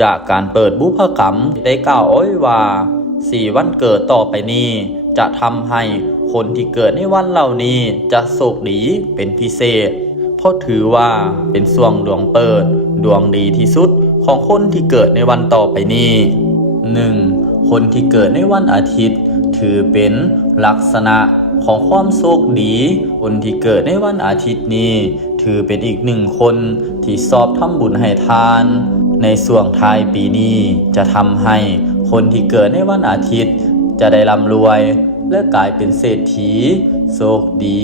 จากการเปิดบุพกรรมได้กล่าวอาไว้ว่าสี่วันเกิดต่อไปนี้ จะทำให้คนที่เกิดในวันเหล่านี้จะโชคดีเป็นพิเศษ เพราะถือว่าเป็นส่วงดวงเปิด ดวงดีที่สุดของคนที่เกิดในวันต่อไปนี้ 1. คนที่เกิดในวันอาทิตย์ ถือเป็นลักษณะของความโชคดี คนที่เกิดในวันอาทิตย์นี้ ถือเป็นอีกหนึ่งคนที่สอบทำบุญให้ทาน ในส่วงท้ายปีนี้จะทำให้คนที่เกิดในวันอาทิตย์ จะได้ร่ำรวย และกลายเป็นเศรษฐีโชคดี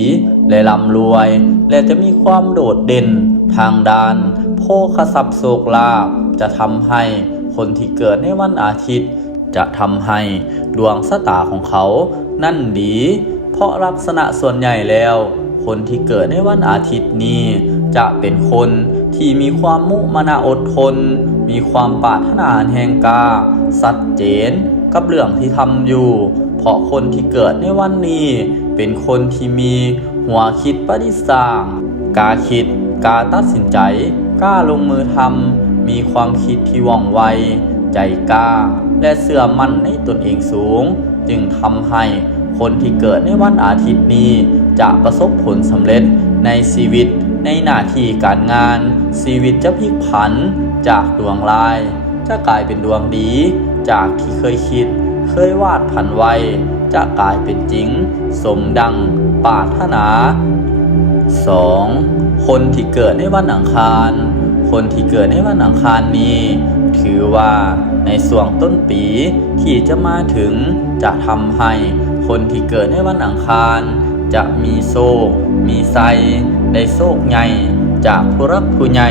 และร่ำรวย และจะมีความโดดเด่นทางด้าน โภคทรัพย์โชคลาภจะทำให้คนที่เกิดในวันอาทิตย์ จะทำให้ดวงชะตาของเขา นั่นดี เพราะลักษณะส่วนใหญ่แล้ว คนที่เกิดในวันอาทิตย์นี้ จะเป็นคนที่มีความมุมานะอดทน มีความปรารถนาแห่งกาชัดเจนกับเรื่องที่ทำอยู่ เพราะคนที่เกิดในวันนี้ เป็นคนที่มีหัวคิดประดิสร้างกาคิดกาตัดสินใจกล้าลงมือทำมีความคิดที่ว่องไว ใจกล้า และเสื่อมั่นในตนเองสูง จึงทำให้คนที่เกิดในวันอาทิตย์นี้จะประสบผลสำเร็จ ในชีวิตในหน้าที่การงาน ชีวิตจะพลิกผันจากดวงร้าย จะกลายเป็นดวงดี จากที่เคยคิด เคยวาดผันไว้ จะกลายเป็นจริง สมดังปารถนา 2. คนที่เกิดในวันอังคาร คนที่เกิดในวันอังคารนี้ ถือว่าในส่วงต้นปีที่จะมาถึงจะทำให้คนที่เกิดในวันอังคาร จะมีโชคมีไซได้โชคใหญ่จากผู้รักผู้ใหญ่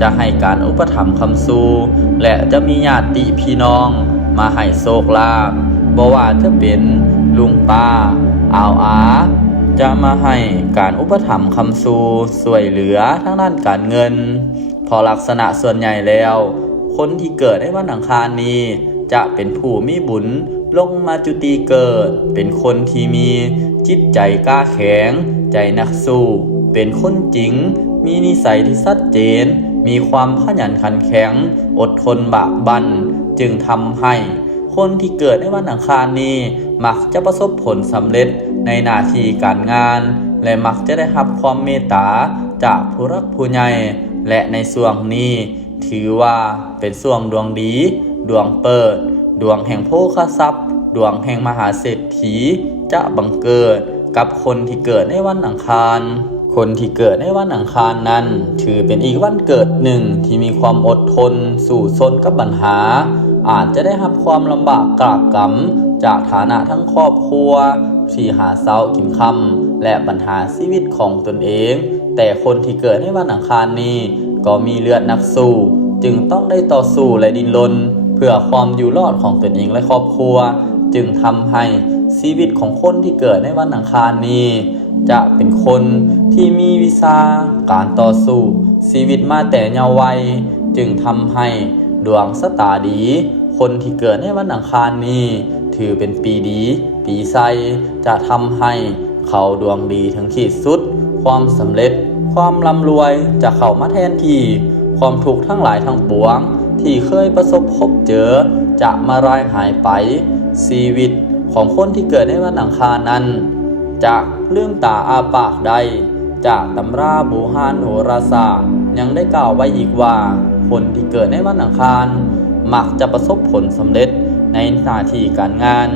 จะให้การอุปถัมภ์คำสู้และจะมีญาติพี่น้องมาให้โชคลาภบ่ว่าจะเป็นลุงป้าอาวอา จะมาให้การอุปถัมภ์คำสูสวยเหลือทั้งด้านการเงิน พอลักษณะส่วนใหญ่แล้ว คนที่เกิดในวันอังคารนี้ จะเป็นผู้มีบุญ ลงมาจุติเกิด เป็นคนที่มีจิตใจกล้าแข็ง ใจนักสู้ เป็นคนจริง มีนิสัยที่ชัดเจน มีความขยันขันแข็ง อดทนบากบัน่นจึงทำให้ คนที่เกิดในวันอังคารนี้ มักจะประสบผลสำเร็จในหน้าที่การงาน และมักจะได้รับความเมตตาจากผู้รักผู้ใหญ่และในส่วงนี้ ถือว่าเป็นส่วงดวงดี ดวงเปิด ดวงแห่งโภคทรัพย์ ดวงแห่งมหาเศรษฐี จะบังเกิดกับคนที่เกิดในวันอังคาร คนที่เกิดในวันอังคารนั้น ถือเป็นอีกวันเกิดหนึ่งที่มีความอดทน สู่ซนกับปัญหา อาจจะได้รับความลำบากกรากกำจากฐานะทั้งครอบครัวที่หาเช้ากินคำและปัญหาชีวิตของตนเอง แต่คนที่เกิดในวันอังคารนี้ ก็มีเลือดนักสู้ จึงต้องได้ต่อสู้และดิ้นรน พื่อความอยู่รอดของตนเองและครอบครัว จึงทำให้ชีวิตของคนที่เกิดในวันอังคารนี้ จะเป็นคนที่มีวิชาการต่อสู้ ชีวิตมาแต่เยาว์วัย จึงทำให้ดวงสตาดี คนที่เกิดในวันอังคารนี้ ถือเป็นปีดี ปีไซจะทำให้เขาดวงดีถึงขีดสุด ความสำเร็จ ความร่ำรวยจะเข้ามาแทนที่ ความทุกข์ทั้งหลายทั้งปวง ที่เคยประสบพบเจอ จะมารายหายไป ชีวิตของคนที่เกิดในวันอังคารนั้นจากเรื่องตาอาปากใด จากตำราบูฮานโหราศาสตร์ยังได้กล่าวไว้อีกว่า คนที่เกิดในวันอังคาร มักจะประสบผลสำเร็จในหน้าที่การงาน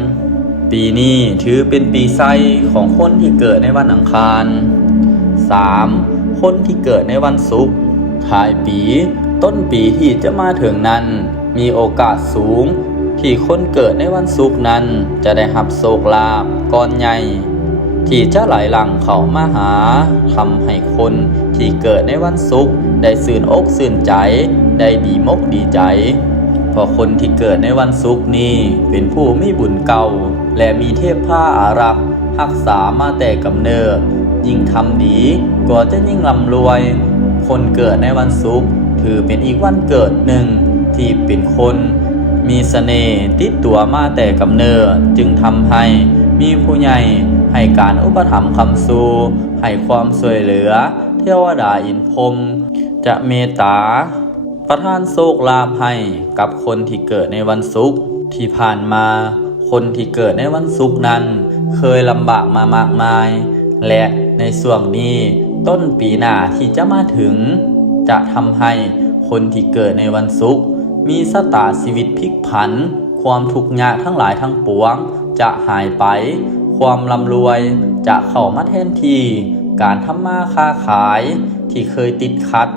ปีนี้ถือเป็นปีไซของคนที่เกิดในวันอังคาร 3. คนที่เกิดในวันศุกร์ท้ายปี ต้นปีที่จะมาถึงนั้น มีโอกาสสูง ที่คนเกิดในวันศุกร์นั้น จะได้รับโชคลาภก้อนใหญ่ที่จะไหลหลังเข้ามาหาทำให้คนที่เกิดในวันศุกร์ได้สื่นอกสื่นใจ ได้ดีมกดีใจเพราะคนที่เกิดในวันศุกร์นี้เป็นผู้มีบุญเก่า และมีเทพผ้าอารักษ์รักษามาแต่กำเนิดยิ่งทำดีก็จะยิ่งร่ำรวย คนเกิดในวันศุกร์ ถือเป็นอีกวันเกิดหนึ่งที่เป็นคน มีเสน่ห์ติดตัวมาแต่กำเนิดจึงทำให้มีผู้ใหญ่ให้การอุปถัมภ์คำสูให้ความช่วยเหลือ เทวดาอินพรมจะเมตตา ประทานโชคลาภให้กับคนที่เกิดในวันศุกร์ที่ผ่านมาคนที่เกิดในวันศุกร์นั้น เคยลำบากมามากมาย และในส่วนนี้ต้นปีหน้าที่จะมาถึง จะทำให้คนที่เกิดในวันศุกร์มีสตาชีวิตพลิกผัน ความทุกข์ยากทั้งหลายทั้งปวง จะหายไป ความร่ำรวยจะเข้ามาแทนที่ การทำมาค้าขายที่เคยติดขัด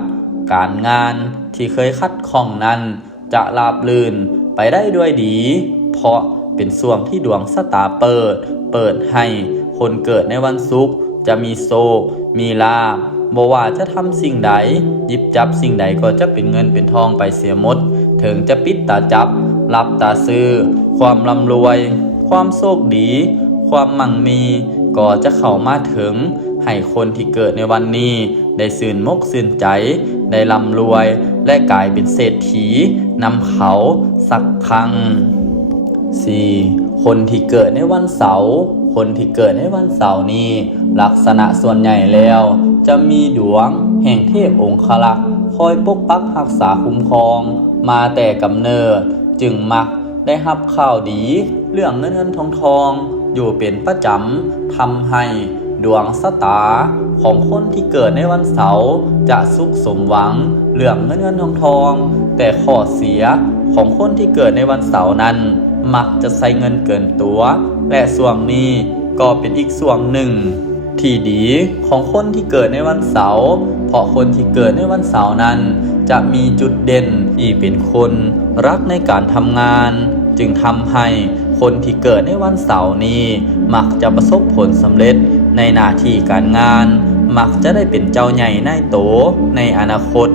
การงานที่เคยคัดข้องนั้น จะราบลื่นไปได้ด้วยดี เพราะเป็นส่วงที่ดวงสตาเปิด เปิดให้คนเกิดในวันศุกร์จะมีโซมีลาบ บ่ว่าจะทำสิ่งใดหยิบจับสิ่งใดก็จะเป็นเงินเป็นทองไปเสียหมด ถึงจะปิดตาจับรับตาซื้อ ความร่ำรวย ความโชคดี ความมั่งมีก็จะเข้ามาถึง ให้คนที่เกิดในวันนี้ ได้สื่นมกสื่นใจ ได้ร่ำรวย และกลายเป็นเศรษฐีนำเขาสักครั้ง 4. คนที่เกิดในวันเสาร์ คนที่เกิดในวันเสาร์นี้ ลักษณะส่วนใหญ่แล้ว จะมีดวงแห่งเทพองคลักษ์คอยปกปักรักษาคุ้มครอง มาแต่กำเนิด จึงมักได้รับข่าวดี เรื่องเงินเงินทองทอง อยู่เป็นประจำทำให้ ดวงสตาของคนที่เกิดในวันเสาร์จะสุขสมหวังเรื่องเงินเงินทองทอง แต่ข้อเสียของคนที่เกิดในวันเสาร์นั้น มักจะใช้เงินเกินตัว และส่วนนี้ก็เป็นอีกส่วนหนึ่ง ที่ดีของคนที่เกิดในวันเสาร์เพราะคนที่เกิดในวันเสาร์นั้น จะมีจุดเด่นที่เป็นคนรักในการทำงาน จึงทำให้คนที่เกิดในวันเสาร์นี้ มักจะประสบผลสำเร็จในหน้าที่การงาน มักจะได้เป็นเจ้าใหญ่นายโตในอนาคต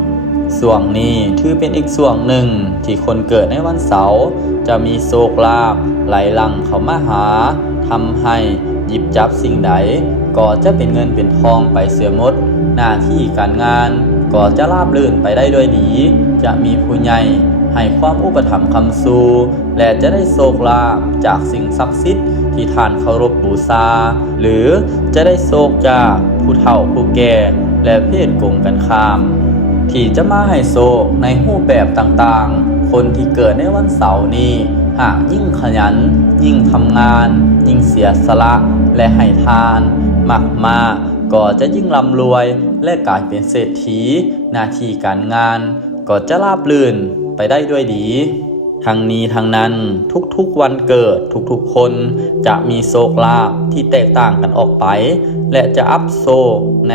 ส่วงนี้ถือเป็นอีกส่วงหนึ่งที่คนเกิดในวันเสาร์จะมีโชคลาภไหลหลังเข้ามาหาทำให้หยิบจับสิ่งใด ก็จะเป็นเงินเป็นทองไปเสียหมด หน้าที่การงาน ก็จะราบรื่นไปได้ด้วยดี จะมีผู้ใหญ่ ให้ความอุปถัมภ์คำสูและจะได้โชคลาภจากสิ่งศักดิ์สิทธิ์ที่ท่านเคารพบูชาหรือจะได้โชคจากผู้เฒ่าผู้แก่และเพศกงกันข้าม ที่จะมาให้โศกในรูปแบบต่างๆ คนที่เกิดในวันเสาร์นี้หากยิ่งขยัน ยิ่งทำงาน ยิ่งเสียสละและให้ทานมากมาก็จะยิ่งร่ำรวยและกลายเป็นเศรษฐีหน้าที่การงาน ก็จะราบรื่น ไปได้ด้วยดี ทั้งนี้ทั้งนั้นทุกๆวันเกิดทุกๆคนจะมีโชคลาภที่แตกต่างกันออกไป และจะอัพโชคใน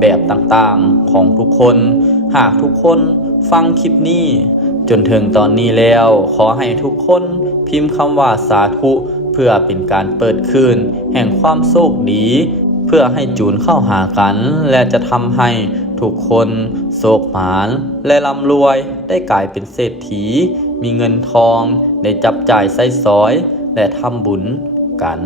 แบบต่างๆของทุกคน หากทุกคนฟังคลิปนี้ จนถึงตอนนี้แล้ว ขอให้ทุกคนพิมพ์คำว่าสาธุเพื่อเป็นการเปิดคืน แห่งความโชคดี เพื่อให้จูนเข้าหากัน และจะทำให้ ทุกคนโศกหมานและร่ำรวยได้กลายเป็นเศรษฐี มีเงินทอง ได้จับจ่ายใช้สอย และทำบุญกัน